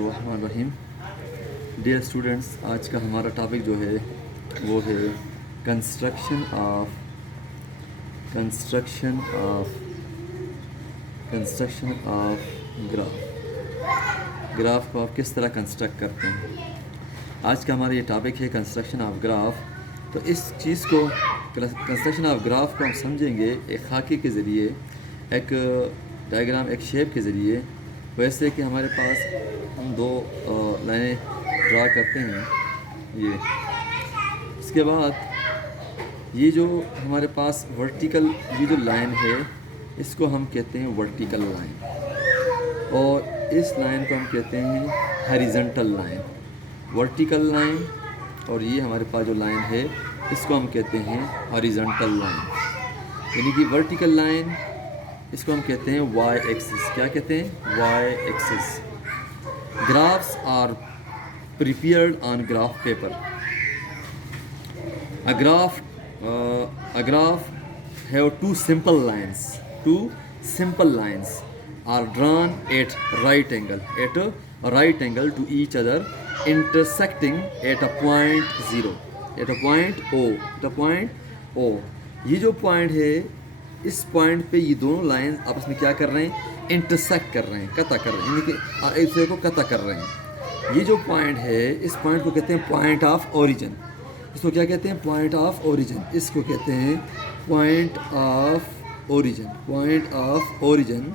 बिस्मिल्लाहिर्रहमानिर्रहीम। Dear students, आज का हमारा टॉपिक जो है वो है कंस्ट्रक्शन ऑफ ग्राफ को आप किस तरह कंस्ट्रक्ट करते हैं। आज का हमारा ये टॉपिक है कंस्ट्रक्शन ऑफ ग्राफ। तो इस चीज़ को कंस्ट्रक्शन ऑफ ग्राफ को हम समझेंगे एक खाके के ज़रिए, एक डायग्राम, एक शेप के ज़रिए। वैसे कि हमारे पास हम दो लाइनें ड्रा करते हैं, ये इसके बाद ये जो हमारे पास वर्टिकल ये जो लाइन है इसको हम कहते हैं वर्टिकल लाइन, और इस लाइन को हम कहते हैं हॉरिजॉन्टल लाइन। वर्टिकल लाइन और ये हमारे पास जो लाइन है इसको हम कहते हैं हॉरिजॉन्टल लाइन। यानी कि वर्टिकल लाइन इसको हम कहते हैं वाई एक्सिस। क्या कहते हैं? Y axis. Graphs are prepared on graph paper. A graph have two simple lines are drawn at right angle to each other, intersecting at a point zero, at a point O। ये जो point है, इस point पे ये दोनों line आपस में क्या कर रहे हैं? इंटरसेक्ट कर रहे हैं, कता कर रहे हैं, यानी कि एक दूसरे को कता कर रहे हैं। ये जो पॉइंट है, इस पॉइंट को कहते हैं पॉइंट ऑफ ओरिजिन। इसको क्या कहते हैं? Point of origin. इसको कहते हैं पॉइंट ऑफ ओरिजिन,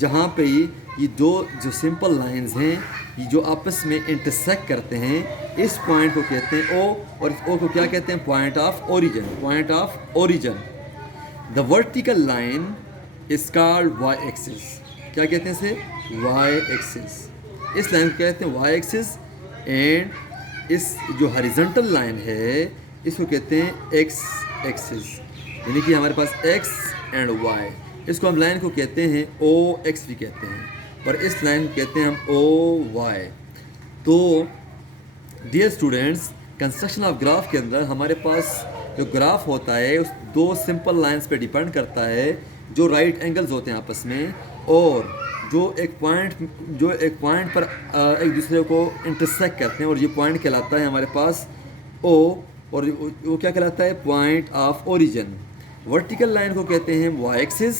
जहाँ पे ये दो जो सिंपल लाइंस हैं, ये जो आपस में इंटरसेक्ट करते हैं, इस पॉइंट को कहते हैं ओ, और इस ओ को क्या कहते हैं? Point of origin. The vertical line is called Y axis. क्या कहते हैं इसे? Y axis. इस लाइन को कहते हैं वाई एक्सिस। एंड इस जो हॉरिजॉन्टल लाइन है इसको कहते हैं एक्स एक्सिस। यानी कि हमारे पास एक्स एंड वाई, इसको हम लाइन को कहते हैं ओ एक्स भी कहते हैं, और इस लाइन को कहते हैं हम ओ वाई। तो dear students, construction of graph के अंदर हमारे पास जो ग्राफ होता है उस दो सिंपल लाइंस पे डिपेंड करता है, जो राइट एंगल्स होते हैं आपस में, और जो एक पॉइंट पर एक दूसरे को इंटरसेक्ट करते हैं, और ये पॉइंट कहलाता है हमारे पास ओ, और वो क्या कहलाता है? Point of origin. Vertical line को कहते हैं वाई एक्सिस,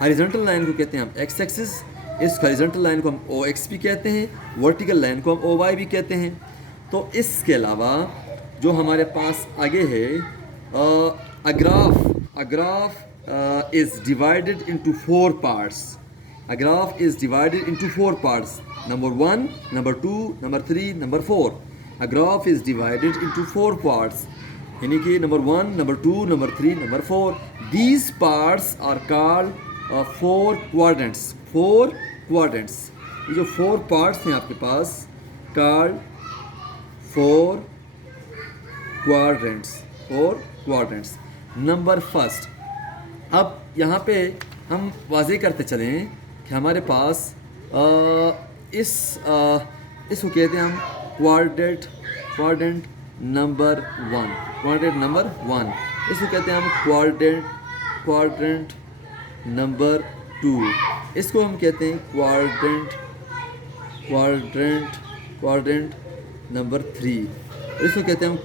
हॉरिजॉन्टल लाइन को कहते हैं हम एक्स एक्सिस। इस हॉरिजॉन्टल लाइन को हम ओ एक्स भी कहते हैं, वर्टिकल लाइन को हम ओ वाई भी कहते हैं। तो इसके अलावा जो हमारे पास आगे है, a graph is divided into four parts. A graph is divided into four parts. Number 1, number 2, number 3, number 4. A graph is divided into four parts. यानी कि number 1, number 2, number 3, number 4. These parts are called four quadrants. ये जो four parts हैं आपके पास, called four quadrants. Number first. अब यहाँ पे हम वाज़ेह करते चलें कि हमारे पास इसको कहते हैं हम क्वाड्रेंट नंबर वन। इसको कहते हैं हम क्वाड्रेंट नंबर 2। इसको हम कहते हैं क्वाड्रेंट नंबर 3। इसको कहते हैं हम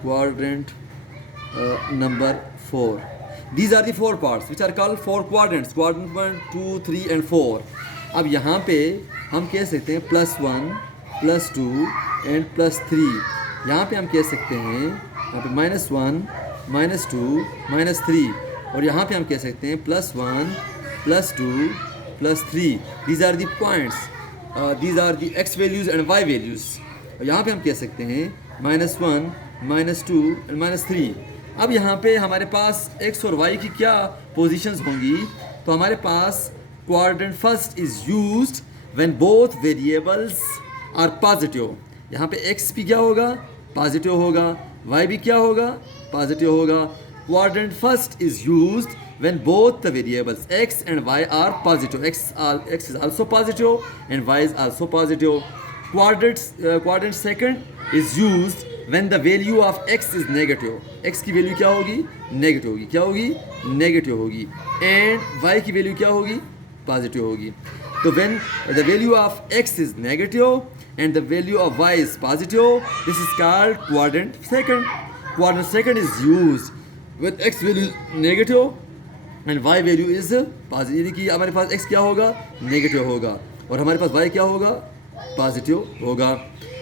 quadrant number 4. These are the four parts which are called four quadrants. Quadrant 1, 2, 3 and 4. अब यहाँ पे हम कह सकते हैं +1, +2 and +3। यहाँ पे हम कह सकते हैं यहाँ पे -1, -2, -3, और यहाँ पे हम कह सकते हैं +1, +2, +3। These are the points. These are the x values and y values. यहाँ पे हम कह सकते हैं -1, -2 and -3। अब यहाँ पे हमारे पास x और y की क्या पोजीशंस होंगी? तो हमारे पास quadrant first is used when both variables are positive. यहाँ पे x भी क्या होगा? पॉजिटिव होगा। y भी क्या होगा? पॉजिटिव होगा। Quadrant first is used when both the variables x and y are positive. X is also positive and y is also positive. Quadrant second is used when the value of x is negative. x की value क्या होगी? Negative होगी। क्या होगी? Negative होगी। And y की value क्या होगी? पॉजिटिव होगी। तो when the value of x is negative and the value of y is positive, this is called quadrant second. Quadrant second is used when x value is negative and y value is positive, यानी कि हमारे पास x क्या होगा, negative होगा, और हमारे पास y क्या होगा, पॉजिटिव होगा.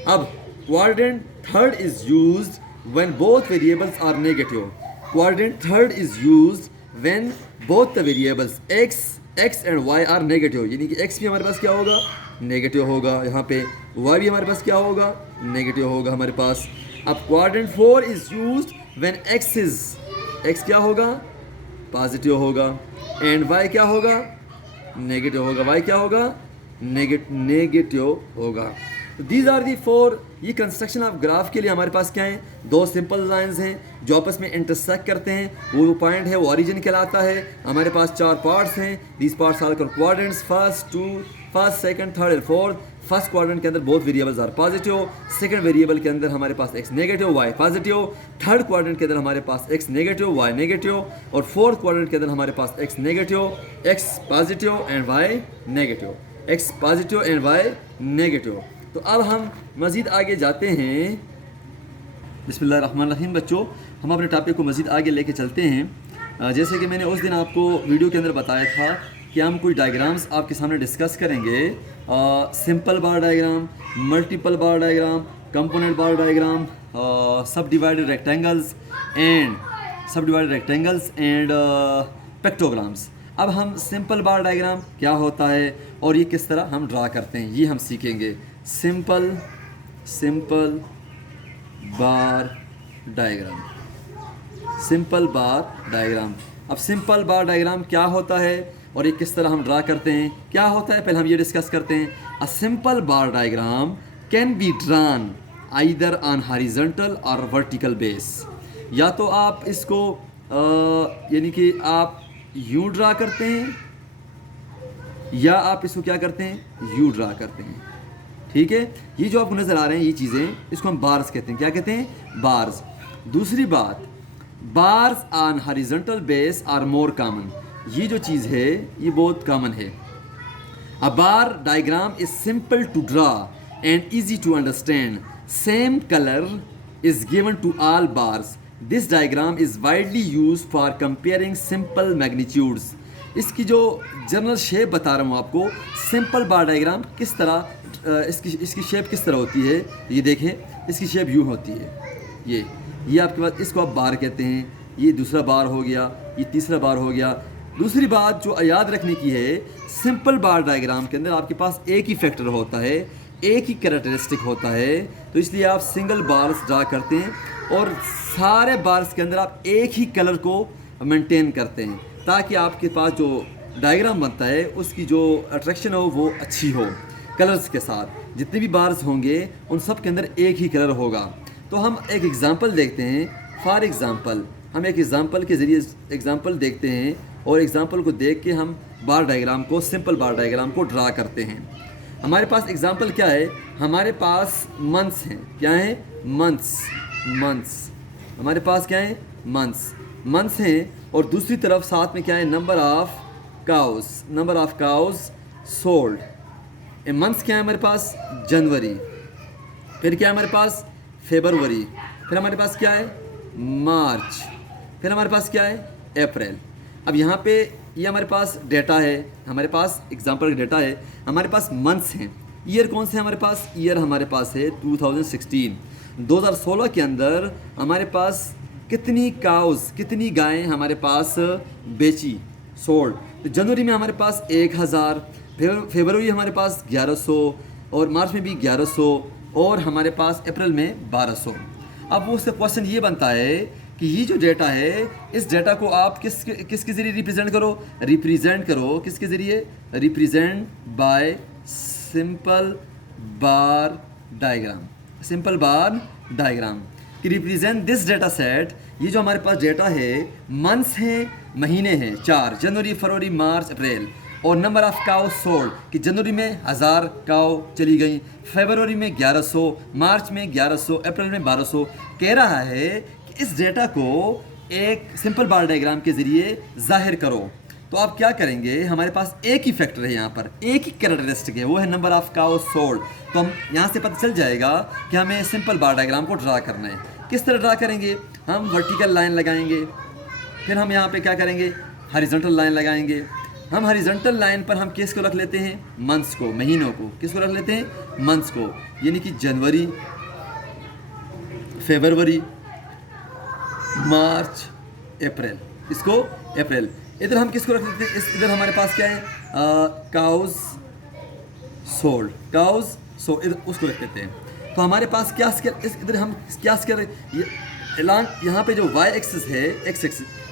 अब quadrant third is used when both variables are negative. Quadrant third is used when both the variables x and y are negative, यानी कि x भी हमारे पास क्या होगा, नेगेटिव होगा, यहाँ पे y भी हमारे पास क्या होगा, नेगेटिव होगा हमारे पास. अब quadrant 4 is used when x क्या होगा, पॉजिटिव होगा, एंड y क्या होगा, नेगेटिव होगा. y क्या होगा, नेगेटिव होगा. तो दीज आर दी 4. ये कंस्ट्रक्शन ऑफ ग्राफ के लिए हमारे पास क्या है, दो सिंपल लाइंस हैं जो आपस में इंटरसेक्ट करते हैं. वो पॉइंट है वो ओरिजिन कहलाता है. हमारे पास 4 पार्ट्स हैं. These parts are called quadrants. First second third and fourth. First quadrant के अंदर both variables are positive. Second variable के अंदर हमारे पास x negative y positive. Third quadrant के अंदर हमारे पास x नेगेटिव y नेगेटिव. और फोर्थ क्वाड्रेंट के अंदर हमारे पास x negative, x positive and y negative, x positive and y negative. तो अब हम मज़ीद आगे जाते हैं. बिस्मिल्लाहिर्रहमानिर्रहीम. बच्चों, हम अपने टॉपिक को मज़ीद आगे लेके चलते हैं. जैसे कि मैंने उस दिन आपको वीडियो के अंदर बताया था कि हम कुछ डायग्राम्स आपके सामने डिस्कस करेंगे. सिंपल बार डायग्राम, मल्टीपल बार डायग्राम, कंपोनेंट बार डायग्राम, सब डिवाइडेड रेक्टेंगल्स एंड पेक्टोग्राम्स. अब हम सिंपल बार डायग्राम क्या होता है और ये किस तरह हम ड्रा करते हैं, ये हम सीखेंगे. सिंपल बार डायग्राम. अब सिंपल बार डायग्राम क्या होता है और ये किस तरह हम ड्रा करते हैं, क्या होता है, पहले हम ये डिस्कस करते हैं. A simple bar diagram can be drawn either on horizontal और वर्टिकल बेस. या तो आप इसको यानी कि आप यूँ ड्रा करते हैं या आप इसको क्या करते हैं, यू ड्रा करते हैं. ठीक है. ये जो आपको नज़र आ रहे हैं ये चीज़ें, इसको हम बार्स कहते हैं. क्या कहते हैं, बार्स. दूसरी बात, bars on horizontal base are more common. ये जो चीज़ है ये बहुत कॉमन है. A bar diagram is simple to draw and easy to understand. Same colour is given to all bars. This diagram is widely use for comparing simple magnitudes. इसकी जो general shape बता रहा हूँ आपको, सिंपल बार diagram किस तरह इसकी shape किस तरह होती है, ये देखें. इसकी शेप यूँ होती है. ये आपके पास, इसको आप बार कहते हैं. ये दूसरा बार हो गया, ये तीसरा बार हो गया. दूसरी बात जो याद रखने की है, सिंपल बार डायग्राम के अंदर आपके पास एक ही फैक्टर होता है, एक ही कैरेक्टरिस्टिक होता है. तो इसलिए आप सिंगल बार्स ड्रा करते हैं और सारे बार्स के अंदर आप एक ही कलर को मेंटेन करते हैं ताकि आपके पास जो डायग्राम बनता है उसकी जो अट्रैक्शन हो वो अच्छी हो. कलर्स के साथ जितने भी बार्स होंगे उन सब के अंदर एक ही कलर होगा. तो हम एक एग्ज़ाम्पल देखते हैं. फॉर एग्ज़ाम्पल हम एक एग्ज़ाम्पल के ज़रिए एग्ज़ाम्पल देखते हैं और एग्ज़ाम्पल को देख के हम बार डायग्राम को, सिंपल बार डायग्राम को ड्रा करते हैं. हमारे पास एग्ज़ाम्पल क्या है, हमारे पास मंथ्स हैं. क्या है, मंथ्स. हमारे पास क्या है, मंथ्स हैं. और दूसरी तरफ साथ में क्या है, number of cows sold. Months क्या है हमारे पास, जनवरी. फिर क्या है हमारे पास, फरवरी. फिर हमारे पास क्या है, मार्च. फिर हमारे पास क्या है, अप्रैल. अब यहाँ पे ये हमारे पास डेटा है, हमारे पास एग्जांपल का डेटा है. हमारे पास मंथ्स हैं. ईयर कौन से हमारे पास, ईयर हमारे पास है 2016. 2016 के अंदर हमारे पास कितनी काउज, कितनी गायें हमारे पास बेची, सोल्ड. तो जनवरी में हमारे पास 1000, फरवरी हमारे पास 1100 और मार्च में भी 1100 और हमारे पास अप्रैल में 1200. अब उससे क्वेश्चन ये बनता है कि ये जो डेटा है इस डेटा को आप किसके ज़रिए रिप्रेजेंट करो, किसके ज़रिए, represent by simple bar diagram कि रिप्रेजेंट दिस डेटा सेट. ये जो हमारे पास डेटा है, मंथ्स हैं, महीने हैं 4, जनवरी, फरवरी, मार्च, अप्रैल. और नंबर ऑफ काउ सोल्ड कि जनवरी में 1000 काउ चली गई, फरवरी में 1100, मार्च में 1100, अप्रैल में 1200. कह रहा है कि इस डेटा को एक सिंपल बार डायग्राम के ज़रिए जाहिर करो. तो आप क्या करेंगे, हमारे पास एक ही फैक्टर है यहाँ पर, एक ही कैरेक्टरिस्टिक है, वो है नंबर ऑफ काउज सोल्ड। तो हम यहाँ से पता चल जाएगा कि हमें सिंपल बार डायग्राम को ड्रा करना है। किस तरह ड्रा करेंगे, हम वर्टिकल लाइन लगाएंगे, फिर हम यहाँ पे क्या करेंगे, हॉरिजॉन्टल लाइन लगाएंगे। हम हॉरिजॉन्टल लाइन पर हम किसको रख लेते हैं, मंथ्स को, महीनों को, किसको रख लेते हैं, मंथ्स को, यानी कि जनवरी, फरवरी, मार्च, अप्रैल, इसको अप्रैल। इधर हम किसको रख लेते हैं, इधर हमारे पास क्या है, काउज सोल्ड, काउज सो इधर उसको रख लेते हैं। तो हमारे पास क्या इधर हम क्या एलान, यहाँ पे जो वाई एक्सिस है, एक्स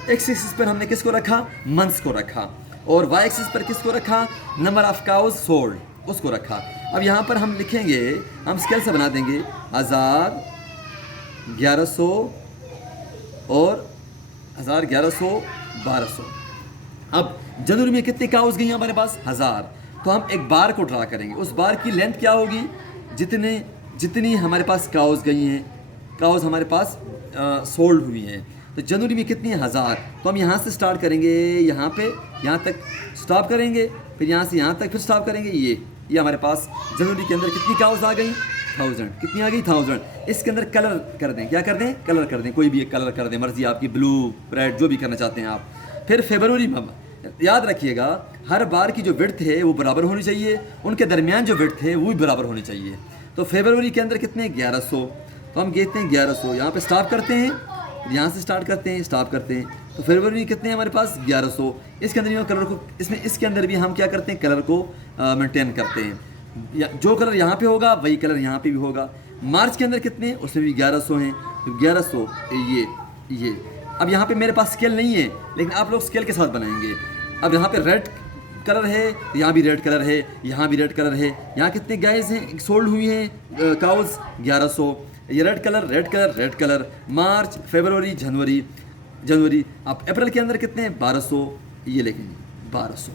एक्सिस पर हमने किसको रखा, मंथ्स को रखा, और वाई एक्सिस पर किसको रखा, नंबर ऑफ काउज सोल्ड, उसको रखा। अब यहाँ पर हम लिखेंगे, हम स्केल से बना देंगे 1000, 1100 और 1000, 1100, 1200। अब जनवरी में कितने काउज गई हमारे पास, 1000। तो हम एक बार को ड्रा करेंगे, उस बार की लेंथ क्या होगी, जितनी हमारे पास काउज गई हैं, काउज हमारे पास सोल्ड हुई हैं। तो जनवरी में कितनी है, 1000। तो हम यहाँ से स्टार्ट करेंगे, यहाँ पे यहाँ तक स्टॉप करेंगे, फिर यहाँ से यहाँ तक फिर स्टॉप करेंगे। ये हमारे पास जनवरी के अंदर कितनी काउज आ गई, 1000। कितनी आ गई, 1000। इसके अंदर कलर कर दें, क्या कर दें, कलर कर दें, कोई भी एक कलर कर दें, मर्जी आपकी, ब्लू, रेड, जो भी करना चाहते हैं आप। फिर फरवरी में याद रखिएगा, हर बार की जो विड्थ है वो बराबर होनी चाहिए, उनके दरमियान जो विड्थ है वो भी बराबर होनी चाहिए। तो फरवरी के अंदर कितने, 1100। तो हम कहते हैं 1100, यहाँ पे स्टॉप करते हैं, यहाँ से स्टार्ट करते हैं, स्टॉप करते हैं। तो फरवरी में कितने हैं हमारे पास, 1100। इसके अंदर कलर को, इसके अंदर भी हम क्या करते हैं, कलर को मेंटेन करते हैं, जो कलर यहाँ पे होगा वही कलर यहाँ पे भी होगा। मार्च के अंदर कितने हैं, उसमें भी 1100 हैं, तो 1100 ये। अब यहाँ पे मेरे पास स्केल नहीं है, लेकिन आप लोग स्केल के साथ बनाएंगे। अब यहाँ पे रेड कलर है, यहाँ भी रेड कलर है, यहाँ भी रेड कलर है। यहाँ कितने गाइस हैं सोल्ड हुई हैं काउज, 1100। ये रेड कलर, मार्च, फरवरी, जनवरी। आप अप्रैल के अंदर कितने हैं, 1200। ये लेकिन 1200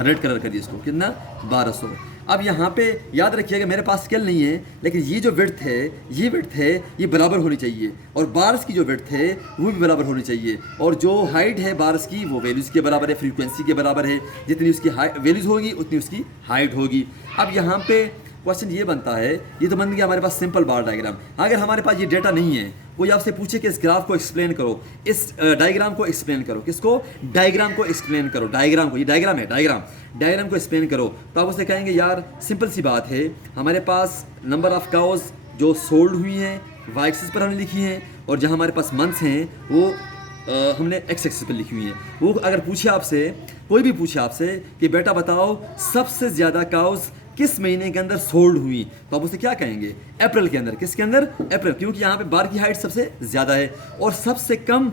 रेड कलर करिए इसको, कितना, 1200। अब यहाँ पे याद रखिएगा, मेरे पास स्केल नहीं है, लेकिन ये जो विड्थ है ये बराबर होनी चाहिए, और बार्स की जो विड्थ है वो भी बराबर होनी चाहिए, और जो हाइट है बार्स की वो वैल्यूज़ के बराबर है, फ्रीक्वेंसी के बराबर है। जितनी उसकी वैल्यूज़ होगी उतनी उसकी हाइट होगी। अब यहाँ पे क्वेश्चन ये बनता है, ये तो बन गया हमारे पास सिंपल बार डायग्राम। अगर हमारे पास ये डेटा नहीं है, कोई आपसे पूछे कि इस ग्राफ को एक्सप्लेन करो, इस डायग्राम को एक्सप्लेन करो, किसको, डायग्राम को एक्सप्लेन करो, डायग्राम को, ये डायग्राम है, डायग्राम को एक्सप्लेन करो। तो आप उससे कहेंगे यार सिंपल सी बात है, हमारे पास नंबर ऑफ काउज जो सोल्ड हुई हैं वाई एक्सिस पर हमने लिखी हैं, और जहाँ हमारे पास मंथ्स हैं वो हमने एक्स एक्सिस पर लिखी हुई हैं। वो अगर पूछे आपसे, कोई भी पूछे आपसे कि बेटा बताओ सबसे ज़्यादा काउज किस महीने के अंदर सोल्ड हुई, तो आप उसे क्या कहेंगे, अप्रैल के अंदर। किसके अंदर, अप्रैल, क्योंकि यहाँ पे बार की हाइट सबसे ज़्यादा है। और सबसे कम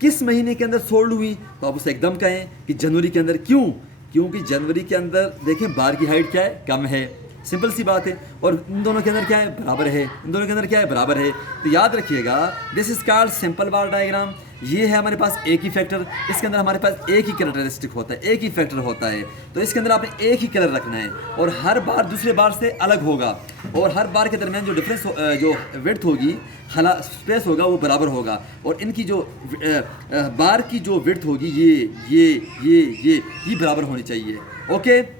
किस महीने के अंदर सोल्ड हुई, तो आप उसे एकदम कहें कि जनवरी के अंदर। क्यों, क्योंकि जनवरी के अंदर देखें बार की हाइट क्या है, कम है, सिंपल सी बात है। और इन दोनों के अंदर क्या है, बराबर है, इन दोनों के अंदर क्या है, बराबर है। तो याद रखिएगा, this is called simple bar diagram. ये है हमारे पास एक ही फैक्टर, इसके अंदर हमारे पास एक ही कैरेक्टरिस्टिक होता है, एक ही फैक्टर होता है। तो इसके अंदर आपने एक ही कलर रखना है, और हर बार दूसरे बार से अलग होगा, और हर बार के दरमियान जो डिफरेंस जो विड्थ होगी, स्पेस होगा, वो बराबर होगा। और इनकी जो बार की जो विड्थ होगी ये बराबर होनी चाहिए। ओके।